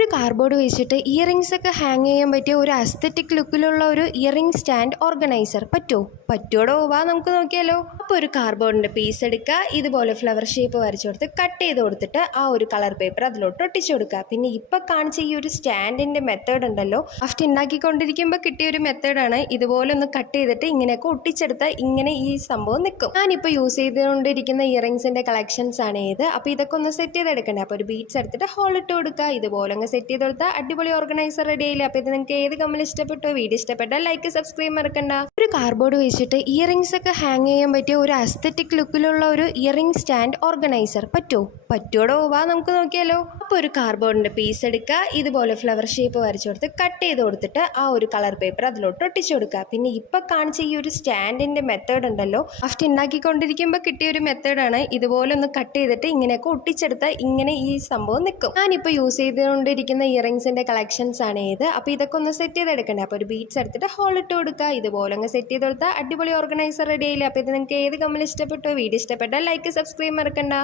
ഒരു കാർഡ്ബോർഡ് വെച്ചിട്ട് ഇയറിങ്സ് ഒക്കെ ഹാങ് ചെയ്യാൻ പറ്റിയ ഒരു അസ്തറ്റിക് ലുക്കിലുള്ള ഒരു ഇയറിംഗ് സ്റ്റാൻഡ് ഓർഗനൈസർ പറ്റുമോടോ? വാ നമുക്ക് നോക്കിയാലോ. അപ്പോൾ ഒരു കാർഡ്ബോർഡിൻ്റെ പീസ് എടുക്കുക, ഇതുപോലെ ഫ്ലവർ ഷേപ്പ് വരച്ചു കൊടുത്ത് കട്ട് ചെയ്ത് കൊടുത്തിട്ട് ആ ഒരു കളർ പേപ്പർ അതിലോട്ട് ഒട്ടിച്ചു കൊടുക്കുക. പിന്നെ ഇപ്പം കാണിച്ച ഈ ഒരു സ്റ്റാൻഡിൻ്റെ മെത്തേഡ് ഉണ്ടല്ലോ, ഫസ്റ്റ് ഉണ്ടാക്കിക്കൊണ്ടിരിക്കുമ്പോൾ കിട്ടിയ ഒരു മെത്തേഡാണ്. ഇതുപോലെ ഒന്ന് കട്ട് ചെയ്തിട്ട് ഇങ്ങനെയൊക്കെ ഒട്ടിച്ചെടുത്താൽ ഇങ്ങനെ ഈ സംഭവം നിൽക്കും. ഞാനിപ്പോൾ യൂസ് ചെയ്തുകൊണ്ടിരിക്കുന്ന ഇയറിങ്സിൻ്റെ കളക്ഷൻസ് ആണ് ഇത്. അപ്പോൾ ഇതൊക്കെ ഒന്ന് സെറ്റ് ചെയ്തെടുക്കണ്ടേ. അപ്പോൾ ഒരു ബീഡ്സ് എടുത്തിട്ട് ഹോൾ ഇട്ട് കൊടുക്കുക. ഇതുപോലെ സെറ്റ് ചെയ്ത് കൊടുത്താൽ അടിപൊളി ഓർഗനൈസർ റെഡി ആയില്ലേ. അപ്പോൾ ഇത് നിങ്ങൾക്ക് ഏത് കമ്മൽ ഇഷ്ടപ്പെട്ടോ? വീഡിയോ ഇഷ്ടപ്പെട്ടാൽ ലൈക്ക് സബ്സ്ക്രൈബ് മറക്കണ്ട. ഒരു കാർഡ്ബോർഡ് വെച്ചിട്ട് ഇയറിങ്സ് ഒക്കെ ഹാങ് ചെയ്യാൻ പറ്റിയ ഒരു അസ്തറ്റിക് ലുക്കിലുള്ള ഒരു ഇയറിംഗ് സ്റ്റാൻഡ് ഓർഗനൈസർ പറ്റുമോടോ? വാ നമുക്ക് നോക്കിയാലോ. അപ്പോൾ ഒരു കാർഡ്ബോർഡിൻ്റെ പീസ് എടുക്കുക, ഇതുപോലെ ഫ്ലവർ ഷേപ്പ് വരച്ചു കൊടുത്ത് കട്ട് ചെയ്ത് കൊടുത്തിട്ട് ആ ഒരു കളർ പേപ്പർ അതിലോട്ട് ഒട്ടിച്ചു കൊടുക്കുക. പിന്നെ ഇപ്പം കാണിച്ച ഈ ഒരു സ്റ്റാൻഡിൻ്റെ മെത്തേഡ് ഉണ്ടല്ലോ, ഫസ്റ്റ് ഉണ്ടാക്കിക്കൊണ്ടിരിക്കുമ്പോൾ കിട്ടിയ ഒരു മെത്തേഡാണ്. ഇതുപോലെ ഒന്ന് കട്ട് ചെയ്തിട്ട് ഇങ്ങനെയൊക്കെ ഒട്ടിച്ചെടുത്താൽ ഇങ്ങനെ ഈ സംഭവം നിൽക്കും. ഞാനിപ്പോൾ യൂസ് ചെയ്തുകൊണ്ടിരിക്കുന്ന ഇയറിങ്സിൻ്റെ കളക്ഷൻസ് ആണ് ഇത്. അപ്പോൾ ഇതൊക്കെ ഒന്ന് സെറ്റ് ചെയ്തെടുക്കണ്ടേ. അപ്പോൾ ഒരു ബീഡ്സ് എടുത്തിട്ട് ഹോൾ ഇട്ട് കൊടുക്കുക. ഇതുപോലെ സെറ്റ് ചെയ്ത് കൊടുത്താൽ അടിപൊളി ഓർഗനൈസർ റെഡി ആയില്ലേ. അപ്പോൾ ഇത് നിങ്ങൾക്ക് ഏത് കമ്മൽ ഇഷ്ടപ്പെട്ടോ? വീഡിയോ ഇഷ്ടപ്പെട്ടാൽ ലൈക്ക് സബ്സ്ക്രൈബ് മറക്കണ്ട.